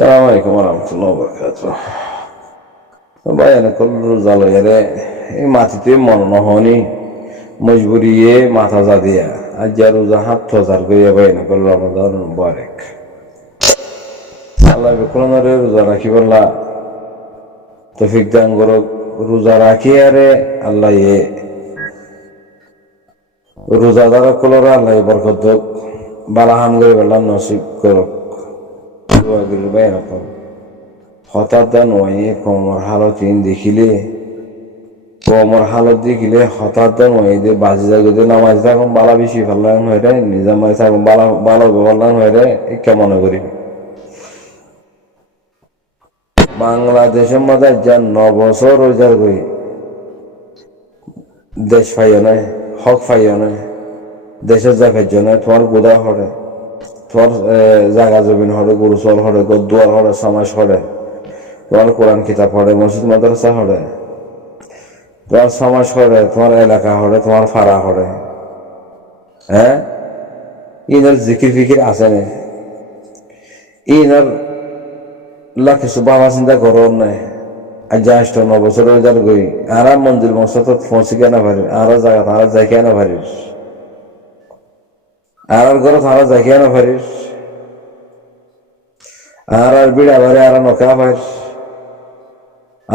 Assalamualaikum warahmatullahi wabarakatuh. Bayan kullu zalere matite monohoni majburiye mata zadiya ajaru zahat tozar goya bayan kullu ramadan mubarak. Allah bikulonare roza rakiballah tawfik dan gorok roza rakiyare Allah ye roza dara kulora Allah ye barkat balaham goy balam nasib gorok হঠাৎ নয় কোমর হালত দেখিলে হঠাৎ নয় যে বাজি জায়গাতে নামাজ থাকুন বালা বেশি ফেললাম হয়ে রে নিজামাই থাকুন বালা ভালো ফেললাম হয়ে রে কেমন করি বাংলাদেশের মধ্যে যা 9 বছর রোজার করি দেশ ফাইয়া নয় হক ফাইয়া নয় দেশের জায়গার জন্য তোমার গোদা হরে তোমার জায়গা জমিন হরে গরুচল হরে গদুয়ার হরে সমাজ হরে তোমার কোরআন কিতাব হরে মসজিদ মাদ্রাসা হরে তোমার সমাজ হরে তোমার এলাকা হরে তোমার ফাড়া হরে হ্যাঁ ইনার জিকির ফিকির আছে না ইনার কিছু বাবা চিন্তা করো নাই আজ আসতো 9 বছর যার গই আর মন্দির মসজিদ পৌঁছে কেন পারি আর জায়গা তারা যাই কেন পারিস আর ঘর তারা যাই কেন পারিস আর বিড়া ভারে আর নকা পারিস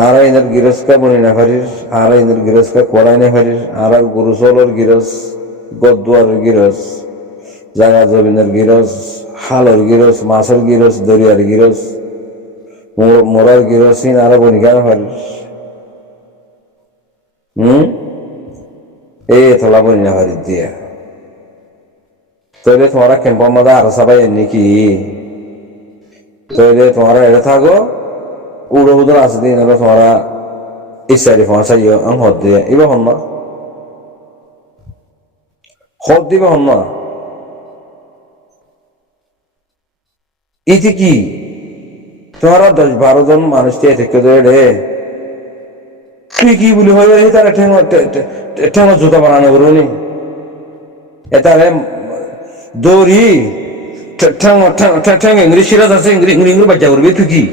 আর ইনার গিরসকা বনি না পারিস আর ইনার গিরসকা করাই না পারিস আর গরু চলর গিরস গদুয়ারের গিরস জায়গা জমিনের গিরস হালর গিরস মাছের গিরস দরিয়ার গিরস মোরার গিরস আর বনি কেন পারিস থলা বনি না পারিস দিয়া তৈলে তোমারা ক্যাম্পের মধ্যে আরো সবাই নাকি তৈলে তোমারা এটা থাকো উড়ো উদর আছে দিন হলো তোমারা ইসারি ফাঁসাই হদ দিয়ে এবার হন না হদ দিবে হন না ইতি কি তোমারা 10-12 জন মানুষ থেকে রে তুই কি বলি হয় তারা ঠেঙ জুতা বানানো করুনি এটা দৌড়ি ঠ্যাং ইংরেজি সিরাজ আছে ইংরেজি বাচ্চা করবি তুই কি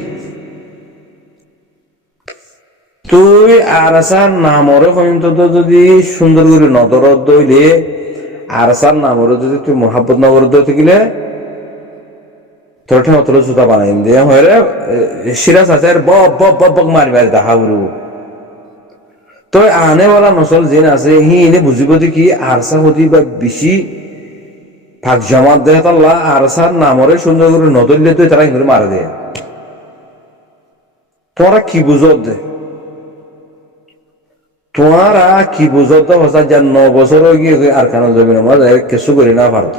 তুই আর আসার নামরে পর্যন্ত যদি সুন্দর করে নদর দইলে আর আসার নামরে যদি তুই মোহাব্বত নগর দইতে গেলে তোর ঠ্যাং তোর জুতা বানাই দিয়ে হয় রে সিরাজ আছে আর বক মারি মারি দেখা করব তো আনেওয়ালা নসল জিন আছে হি এনে বুঝিব যে কি আরসা হতি বা বেশি ভাগ জমাত দেয় তাল্লা আর সার নামরে সুন্দর করে নদলে তুই তারা ইংরে মারা দেয় তোমরা কি বুঝত দে তোমারা কি বুঝত হসা যা 9 বছর গিয়ে আর কেন জমিন কিছু করি না পারত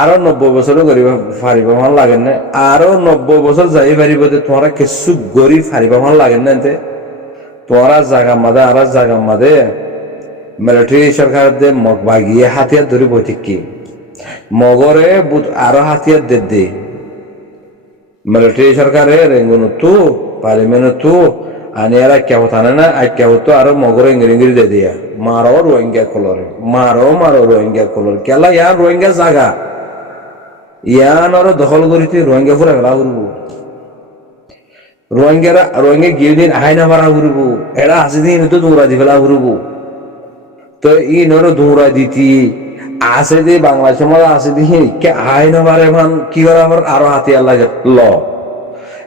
আরো 90 বছরও করি ফারিব ভাল লাগে না আরো 90 বছর যাই পারিব তোমরা কিছু গরি ফারিব ভাল লাগে না তোমরা জায়গা মাদে আর জায়গা মাদে মিলিটারি সরকার দে মগ বাগিয়ে হাতিয়ার ধরে বৈঠিক কি মগরে আরো হাতিয়ার দে মিলিটারি সরকারের রেঙ্গুনো তু পার্লিমেন্ট তু আনি আর কেউ থানে না আর কেউ তো আরো মগরে ইংরেজি দে দিয়া মারো রোহিঙ্গা কলরে মারো রোহিঙ্গা কলর কেলা ইয়ার রোহিঙ্গা জাগা ইয়ান আর দখল করিতে রোহিঙ্গা ফুরা ফেলা করবো রোহিঙ্গা গিয়ে দিন আহাই না মারা ঘুরবো এরা আসি দিন তো দৌড়া দি ফেলা ঘুরবো তো ই নরো দৌড়া দিতি আছে দি বাংলাদেশের মধ্যে আছে দি কে আহাই না মারে এখন কি করে আবার আরো হাতিয়ার লাগে ল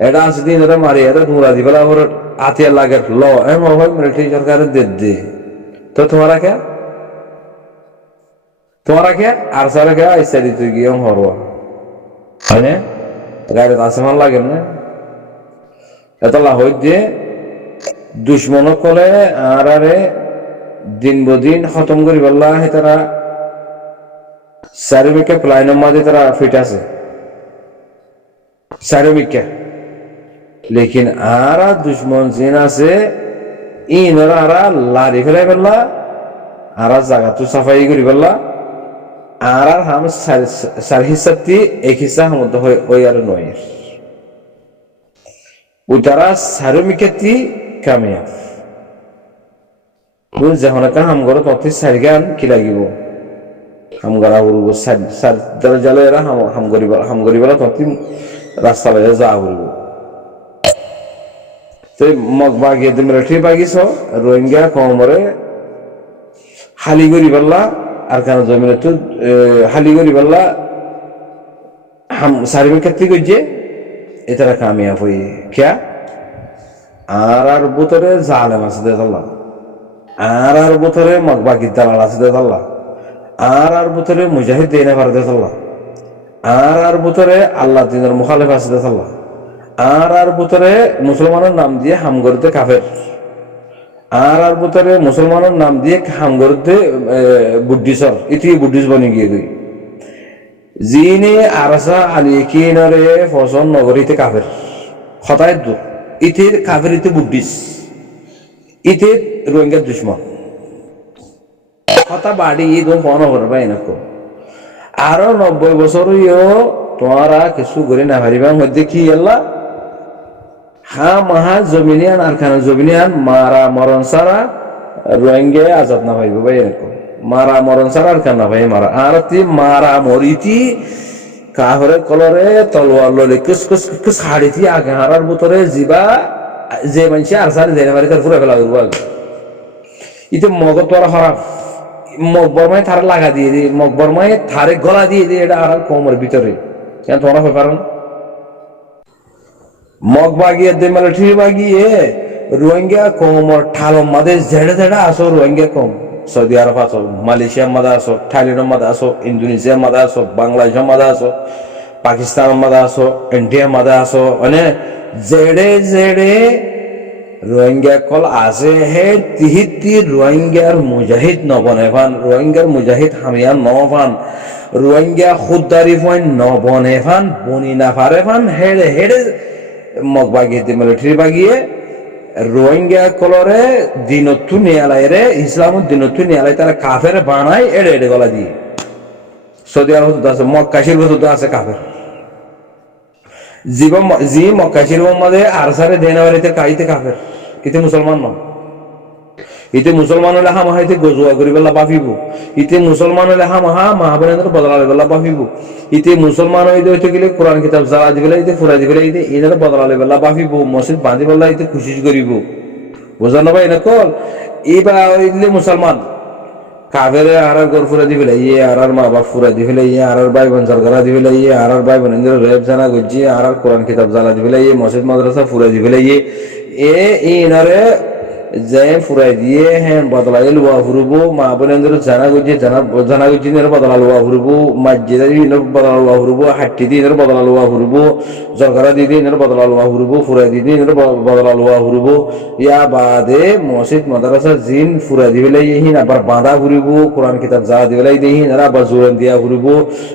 এটা আছে দিন ওরা মারি এটা দৌড়া দি ফেলা আবার হাতিয়ার লাগে ল এমন হয় মিলিটারি সরকারের দে তো তোমারা কে আর সারা কে আইসা দিতে গিয়ে হরবা হয় না গাড়ি আসমান লাগে না এতলা হই যে দুশ্মন কলে আরে দিন বদিন খতম করি বললা তারা চারিমিকে প্লাইনের মাঝে তারা ফিট আছে চারিমিকে লেকিন আর দুশ্মন জিন আছে ইনরা আরা লারি ফেলাই বললা আর জায়গা তো সাফাই করি বললা আর হাম সার হিসাবটি এক হিসা মধ্যে হই আর নয় উতারা সারমিকেতি কামিয়াব তুই যখন একটা হাম করো তত সারিগান কি লাগিব হাম গড়া উড়ব সার দরজালে এরা হাম করিবা তত রাস্তা বাইরে যা বলবো তো মগ বাগিয়ে মিলিটারি বাগিছ রোহিঙ্গা কমরে হালি করি পাল্লা আর কেন জমিনে তো হালি করি পাল্লা সার্ভে ক্ষেত্রে করছে এটারা কামিয়াব হই খেয়া আর ভিতরে জালেম আছে দেখাল্লা আর ভিতরে মগবাগি দালাল আছে দেখাল্লা আর ভিতরে মুজাহিদ দেনা পারে দেখাল্লা আর ভিতরে আল্লাহ দিনের মুখালেফ আছে দেখাল্লা আর ভিতরে মুসলমানের নাম দিয়ে হামগরতে কাফের আর ভিতরে মুসলমানের নাম দিয়ে হামগরতে বুদ্ধিসর ইতি বুদ্ধিস বনি গিয়ে গই জিনে আরসা আলিকিনরে ফসল নগরীতে কাফের হতায় দু ইতির কাফের ইতি বুদ্ধিস ইতির রোহিঙ্গার দুশ্মন কথা বাড়ি ঈদ ফোন করবা এনেকো আরো 90 বছর তোমারা কিছু করে না পারিবা মধ্যে কি এল্লা হা মাহা জমিনিয়ান আর খানা জমিনিয়ান মারা মরণ সারা রোহিঙ্গা আজাদ না পাইব ভাই এরকম মারা মরণ সারা আর খানা ভাই মারা আর তি মারা মরিতি কাহরে কলরে তলোয়ার ললে কুস কুস কুস হাড়িতি আগে হারার ভিতরে জিবা যে মানুষ আর সারি দেনে বাড়ি তার পুরো ফেলা করবো আগে ইতে মগত তোরা খারাপ মকবরমায় থারে লাগা দিয়ে দিই মকবরমায় থারে গলা দিয়ে দিই এটা আর কোমর ভিতরে কেন তোমরা হয়ে পারো মগ বাগিয়ে দে মিলিটারি বাগিয়ে রোহিঙ্গা কোমর ঠালম মাদে ঝেড়ে ঝেড়ে আসো রোহিঙ্গা কম সৌদি আরব আসো মালয়েশিয়ার মাদে আসো থাইল্যান্ডের মাদে আসো ইন্দোনেশিয়ার মাদে আসো বাংলাদেশের মাদে আসো পাকিস্তানের মাদে আসো ইন্ডিয়ার মাদে আসো মানে জেড়ে জেড়ে রোহিঙ্গা কল আছে হে তিহিতি রোহিঙ্গার মুজাহিদ নবনেভান রোহিঙ্গার মুজাহিদ হামিয়ান নভান রোহিঙ্গা খুদ্দারি ফান নবনেভান বনি না পারে ফান হেড়ে হেড়ে মগ বাগিয়ে মিলিটারি বাগিয়ে রোহিঙ্গা কলরে দিনত্তু নিয়ালাই রে ইসলামের দিনত্তু নিয়ালাই তারা কাফের বানায় এড়ে এড়ে গলা দিয়ে সৌদি আরব আছে মক্কাশির বছর আছে কাফের জীবন জি মক্কাশির মধ্যে আর সারে দেনাবাড়িতে কাইতে কাফের ইতে মুসলমান নয় ইতে মুসলমান হলে হামাহা ইতে গজুয়া করি বেলা বাফিব ইতে মুসলমান হলে হামাহা মাহাবনের বদলালে বেলা বাফিব ইতে মুসলমান হইতে গেলে কোরআন কিতাব জ্বালা দিবেলা ইতে ফুরাই দিবেলা ইতে এদের বদলালে বেলা বাফিব মসজিদ বাঁধি বেলা ইতে খুশি করিব বোঝানো ভাই না কল এইবার ইলে মুসলমান কাফেরে আর গর ফুরা দিবেলা ইয়ে আর মা বাপ ফুরা দিবেলা ইয়ে আর ভাই বোন সরকারা দিবেলা ইয়ে আর ভাই বোন রেপ জানা গজি আর কোরআন কিতাব জ্বালা দিবেলা ইয়ে মসজিদ মাদ্রাসা ফুরা দিবেলা ইয়ে ইনারে যে ফুরাই দিয়ে হ্যাঁ বদলাই লোয়া ফুরবো মা বোনের জানা গুজি বদলা লোয়া ফুরবো মসজিদে বদলা লোয়া ফুরবো হাট্টি দিয়ে বদলা লোয়া ফুরবো জরকারা দিদি বদলা লোয়া ফুরবো ফুরাই দিদি বদলা লোয়া ফুরবো ইয়া বাদে মসজিদ মাদ্রাসা জিন ফুরাই দিবেলে ইহিন আবার বাঁধা ফুরিব কোরআন কিতাব যা দিবেলাই দিহিন আবার জোরন দিয়া ফুরিব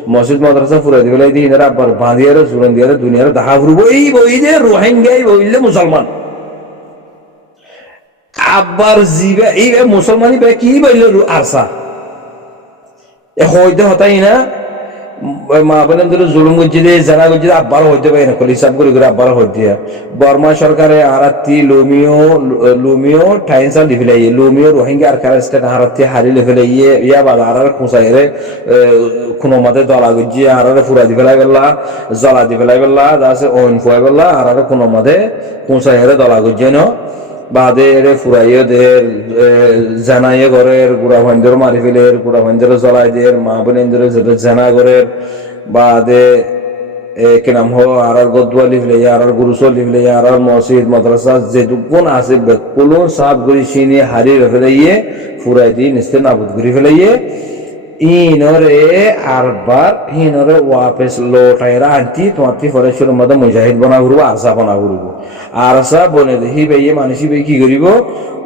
মসজিদ মাদ্রাসা ফুরাই দিবেলাই দিহিন আবার বাঁধিয়ারে জোরন দিয়ারে দুনিয়ারে দাহা ফুরবো এই বই যে রোহিঙ্গাই বইলে মুসলমান আব্বার জিবে এই মুসলমানি বে কি বলল আরসা এ হইতে হতাই না মা বোনের জুলুম করছে জানা করছে আব্বার হইতে পারে না কল হিসাব করে করে আব্বার হইতে বর্মা সরকারে আরাত্তি লুমিও ঠাইনসা লিফিলাই লুমিও রোহিঙ্গা আর কারা স্টেট আরাত্তি হারি লিফিলাই ইয়া বাবা আর খুঁচাইরে কোনো মতে দলা গুজি আর ফুরা দি ফেলাই বেলা জ্বলা দি ফেলাই বেলা আছে ওন ফুয়াই বেলা আর কোনো মতে খুঁচাইরে দলা গুজি ন বাদে এরে ফুরাইয়ে দের জানাইয়ে ঘরের গুড়া ভাঞ্জর মারি ফেলের গুড়া ভাঞ্জর জ্বলাই দের মা বোনের জানা ঘরের বাদে কে নাম হো আর গদুয়া লিখলে আর গুরুসল লিখলে আর মসজিদ মাদ্রাসা যেটুকুন আছে বেকুলো সাফ করি সিনি হারি ফেলাইয়ে ফুরাই দি নিশ্চয় নাবুদ করি ফেলাইয়ে ইনরে আরবার হিনরে ওয়াপেস লোটাইরা আনতি তোমারটি ফরেশ্বর মধ্যে মুজাহিদ বনা ঘুরবো আরসা বনা ঘুরবো আরসা বনে দেখি বেয়ে মানুষই বে কি করিব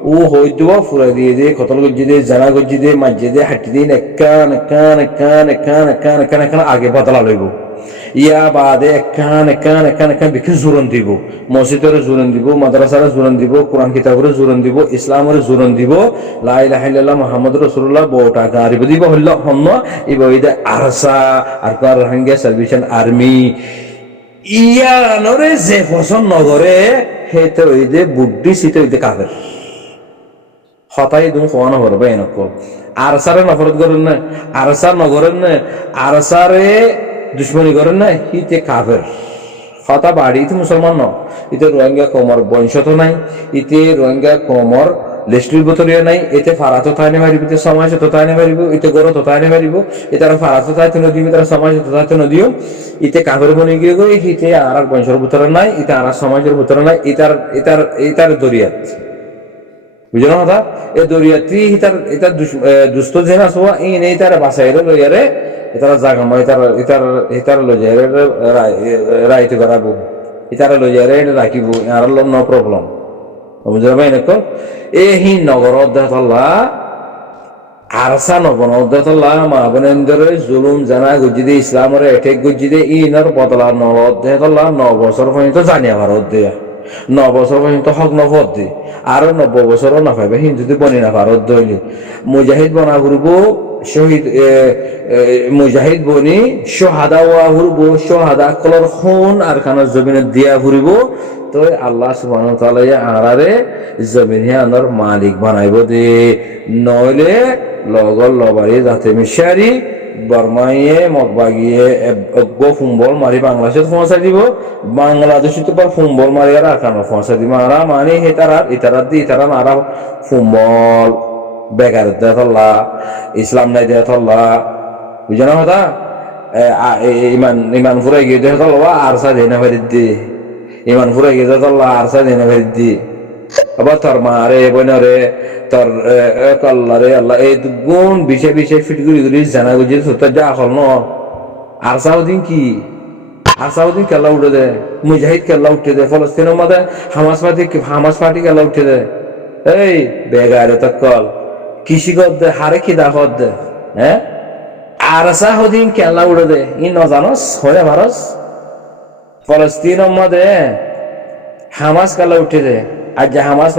ও হই দিব ফুরাই দিয়ে দে কতল গজ্জি দে জানা গজ্জি দে মাজ্জে দে হাঁটি দিন একান আগে বদলা লইব ইয়া বাদে একান বিখি জোরন দিব মসজিদের জোরন দিব মাদ্রাসার জোরন দিব কোরআন কিতাবের জোরন দিব ইসলামের জোরন দিব লা ইলাহা ইল্লাল্লাহ মুহাম্মাদুর রাসূলুল্লাহ বউটা গারিব দিব হল্ল হন্ন ইবইদে আরসা আর কার রোহিঙ্গা সালভেশন আর্মি ইয়া নরে যে ফসল নগরে হেতে ওইদে বুদ্ধি সিতে ওইদে কাফের হতাই দুম কোয়ানো হরবে এনেকো আরসারে নফরত করেন না আরসা নগরেন না আরসারে দুশ্মনী করেন না হিতে কাফের হতা বাড়ি ইতে মুসলমান ন ইতে রোহিঙ্গা কমর বংশত নাই ইতে রোহিঙ্গা কমর লেস্ট্রির বোতলিয়া নাই এতে ফারাত থাইনে মারিব ইতে সমাজ তো তাইনে মারিব ইতে গরত থাইনে মারিব ইতে আর ফারাত থাইতে নদীব তার সমাজ তো তাইতে নদীও ইতে কাফের বনে গিয়ে গই ইতে আর বংশের ভিতরে নাই ইতে আর সমাজের ভিতরে নাই ইতার ইতার ইতার দরিয়াত বুঝলো কথা এ দরিয়াতি ইতার ইতার দুষ্ট জেনা সোয়া ই নেই তার বাসাইরে লইয়ারে ইতার জায়গা মই ইতার ইতার ইতার লইয়ারে রাইতে করাবো ইতার লইয়ারে রাখিব আর নো প্রবলেম বুঝলো ভাই নাকো এ হি নগর অধ্যাতল্লা আরসা নবন অধ্যাতল্লা মা বোনেন্দরে জুলুম জানা গুজিদে ইসলামের এটেক গুজিদে ইনার বদলা নর অধ্যাতল্লা 9 বছর পর্যন্ত জানিয়া ভার অধ্যায় 9 বছর পর্যন্ত হক নফদ দি আর 90 বছরও না পাইবে হিন্দুতে বনি না ভারত দইলি মুজাহিদ বনা ঘুরব শহীদ মুজাহিদ বনি শাহাদা ওয়া ঘুরব শাহাদা কলর খুন আর খানার জমিনে দিয়া ঘুরব তো আল্লাহ সুবহানাহু ওয়া তাআলা আরারে জমিনে আনার মালিক বানাইব দে নইলে লগল লবারি যাতে মিশারি বর্মাইয়ে মগবাগিয়ে ফুম্বল মারি বাংলাদেশে পৌঁছাই দিব বাংলাদেশে তো ফুম্বল মারি আর আকানো পৌঁছাই দিব আর মানে হেতারাত ইতারাত দি ইতারান আর ফুম্বল বেকার দেতল্লা ইসলাম নাই দেতল্লা বুঝো না কথা ইমান ইমান ফুরাই গিয়ে দেতল্লা আর সা দেনা ফেরি দি ইমান ফুরাই গিয়ে দেতল্লা আর সা দেনা ফেরি দি আবার তোর মারে বোনরে তোর কল্লারে আল্লাহ এই গুণ বিষে বিষে ফিটগুড়ি গুড়ি জানা গুজি তোর যা হল ন আর সাউদিন কি আর সাউদিন কেলা উঠে দে মুজাহিদ কেলা উঠে দে ফলস্তিনের মধ্যে হামাস পার্টি কেলা উঠে দে এই বেগারে তো কল কৃষি কর দে হারে খিদা কর দে হ্যাঁ আর সাউদিন কেলা উঠে দে ই ন জানস হয়ে ভারস ফলস্তিনের মধ্যে হামাস কেলা উঠে দে আর যে হামাস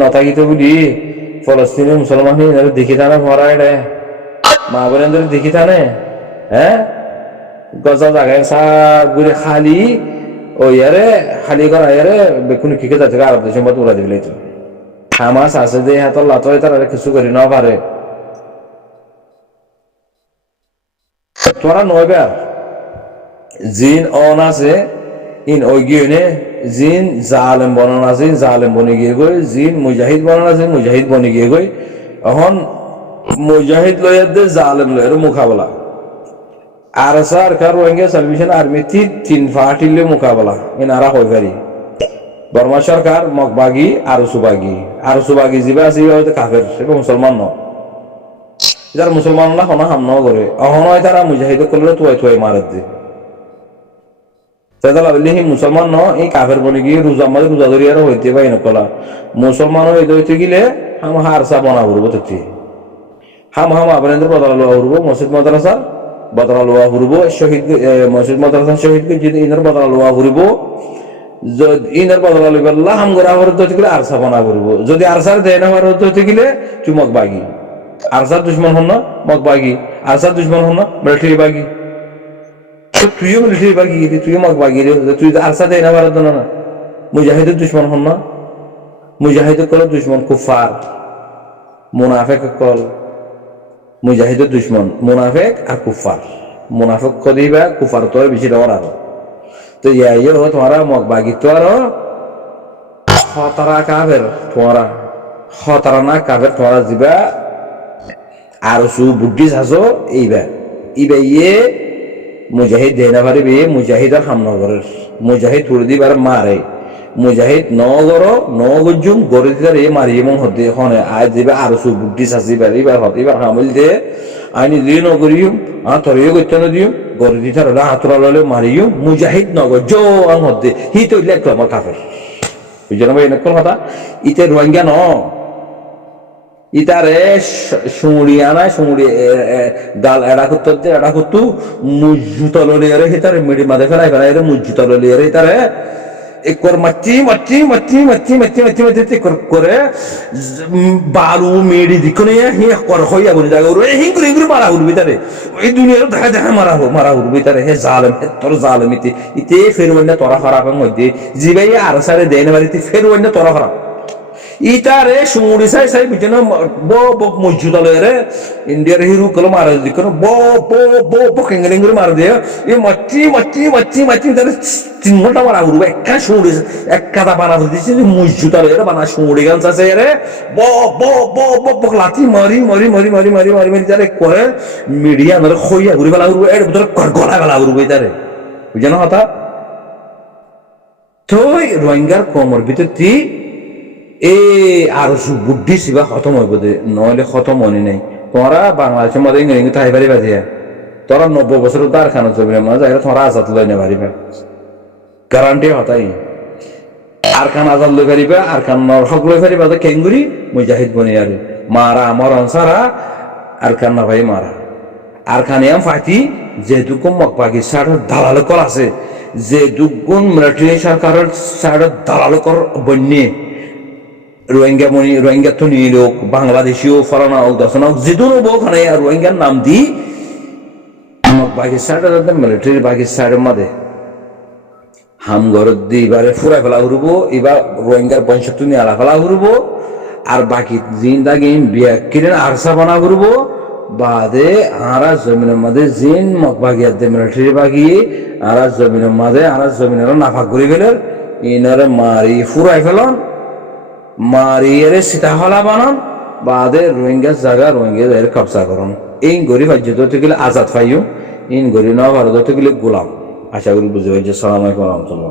নতাগিত বলি ফলস্তিনের মুসলমান দেখি থানে ভরাই রে মা বোনের দেখি থানে হ্যাঁ গজা জায়গায় সার ঘুরে খালি ওই আরে খালি করা আরে বেকুনি কিকে যাচ্ছে আরব দেশের মতো উড়া দিবলে তো হামাস আছে যে হাতর লাত তারা কিছু করি না পারে তোরা নয় আর জিন অন আছে ইন ওই গিয়ে জিন জালেম বনান আছে জালেম বনে গিয়ে গই জিন মুজাহিদ বনান আছে মুজাহিদ বনে গিয়ে গই এখন মুজাহিদ লয়ার দে জালেম লয়ের মোকাবেলা আর সরকার রোহিঙ্গা সালভেশন আর্মি 3 পার্টিলে মোকাবেলা ইনারা হই পারি বর্মা সরকার মগবাগি আর সুবাগি জিবা আছে হয়তো কাফের এবং মুসলমান ন যারা মুসলমান না হনা হামনা করে অহন হয় তারা মুজাহিদ করলে তুই মারত দে মুসলমান ন এই কাফের বনে গিয়ে রোজা ধরি আর হইতে পাই নকলা মুসলমান হইতে গেলে হাম হারসা বনা ঘুরবো তথি হাম আবরেন্দ্র বদলা লোয়া ঘুরবো মসজিদ মাদ্রাসা বদলা লোয়া ঘুরবো শহীদ মসজিদ মাদ্রাসা শহীদ যদি ইনার বদলা লোয়া ঘুরবো ইনার বদলা লইবার হাম ঘুরা হতে গেলে আরসা বনা ঘুরবো যদি আরসার দেয় না হতে গেলে তুই মগবাগি আরসার দুশ্মন হন না মগবাগি আরসার দুশ্মন হন না মিলিটারি বাগি তুইও মিলিটারি বাগি তুইও মগবাগি তুই আরসা দেয় না ভারত না মুজাহিদের দুশ্মন হন না মুজাহিদ কল দুশ্মন কুফার মুনাফেক কল মুজাহিদের দুশ্মন মুনাফেক আর কুফার মুনাফেক কদিবা কুফার তো বেশি দেওয়ার আরো তো ইয়াইও তোমারা মগবাগি তো আরো খতরা কাফের তোমারা খতরা না কাফের তোমারা যাবা আর সু বুদ্ধিস আছো এইবা ইয়ে মুজাহিদ দেয় না পারিবি মুজাহিদ আর হামনগরের মুজাহিদ তুলে দিবার মারে মুজাহিদ নগরজুম গড়ে দিতে মারি এবং হতে হনে আজ দিবে আর সু বুদ্ধিস আসি এবার হামল দে আইনি দিয়ে নগরিও তরিও করতে না দিও গড়ে দিতে হাতরা ললে মারিও মুজাহিদ নগর জো আং হতে হি তো লেখ আমার কাফের বুঝলেন ভাই নকল কথা ইতে রোহিঙ্গা ন ইতারে সুড়িয়ানা সুড়ি গাল এড়া করতো মুজুতলিয়ারে হিতারে মিডি মাঝে ফেলাই মুজুতলিয়ারে হিতারে একর মাটি করে বালু মেডি দিকনে হি কর হইয়া বলি জায়গা হিঙ্গুরি মারা উঠবি তারে এই দুনিয়ার দেখা মারা উঠবি তারে হে জালেম হে তোর জালেম ইতে ফেরওয়ান্না তোরা খারাপ মধ্যে জিবাই আর সারে দেন বাড়িতে ফেরওয়ান্না তোরা খারাপ ইতারে সুমুড়ি চাই চাই বিটেন মসজিদ আলরে ইন্ডিয়ার হিরু কল মারা দিক কেঙ্গেলিং করে মারা দিয়ে এই মাচ্ছি তাহলে 3 ঘন্টা মারা ঘুরবো একটা সুমুড়ি এক কাদা বানা দিচ্ছে মসজিদ আলরে বানা সুমুড়ি গান চাষে রে লাথি মারি তারে করে মিডিয়া ধরে খইয়া ঘুরি ফেলা ঘুরবো এর ভিতরে গলা ফেলা ঘুরবো তারে বুঝে না হতা তো রোহিঙ্গার কমর ভিতর তি আর বুদ্ধি সিবা খতম হইব দে নহলে খতম হনি নাই তোরা বাংলাদেশের মধ্যে ইংরেজি থাই পারিবা দিয়া তোরা 90 বছর দার খানা চলবে না যাই তোরা আজাদ লই না পারিবা গ্যারান্টি হতাই আর খান আজাদ লই পারিবা আর খান হক লই পারিবা তো কেঙ্গুরি মুজাহিদ বনি আর মারা আমার অনসারা আর খান না ভাই মারা আর খান এম ফাতি যেটুকু পাকিস্তান দালাল কল আছে যেটুকু মিলিটারি সরকারের সাইড দালাল কর বন্যে রোহিঙ্গা তো নিয়ে লোক বাংলাদেশিও ফলানা হোক দশনা হোক যেদুন হবো ওখানে রোহিঙ্গার নাম দি পাকিস্তান মিলিটারি পাকিস্তানের মধ্যে হাম ঘর দি এবারে ফুরাই ফেলা ঘুরবো এবার রোহিঙ্গার বংশত্ব নিয়ে আলা ফেলা ঘুরবো আর বাকি জিন্দাগি বিয়া কিনে আরসা বানা ঘুরবো বাদে আরা জমিনের মধ্যে জিন মকবাগিয়ার দে মিলিটারি বাগি আরা জমিনের মধ্যে আরা জমিনের নাফাক ঘুরে ফেলেন ইনারে মারি ফুরাই ফেলন মারিয়ে সীতা হলা বানান বাদে রোহিঙ্গা জায়গা রোহিঙ্গা কবজা করুন এই গরিব রাজ্য গেলে আজাদ পাইও ইন গরিব নয় ভারত গেলে গোলাম আশা করি বুঝে পাইছে। সালাম আলাইকুম রহমতুল্লাহ।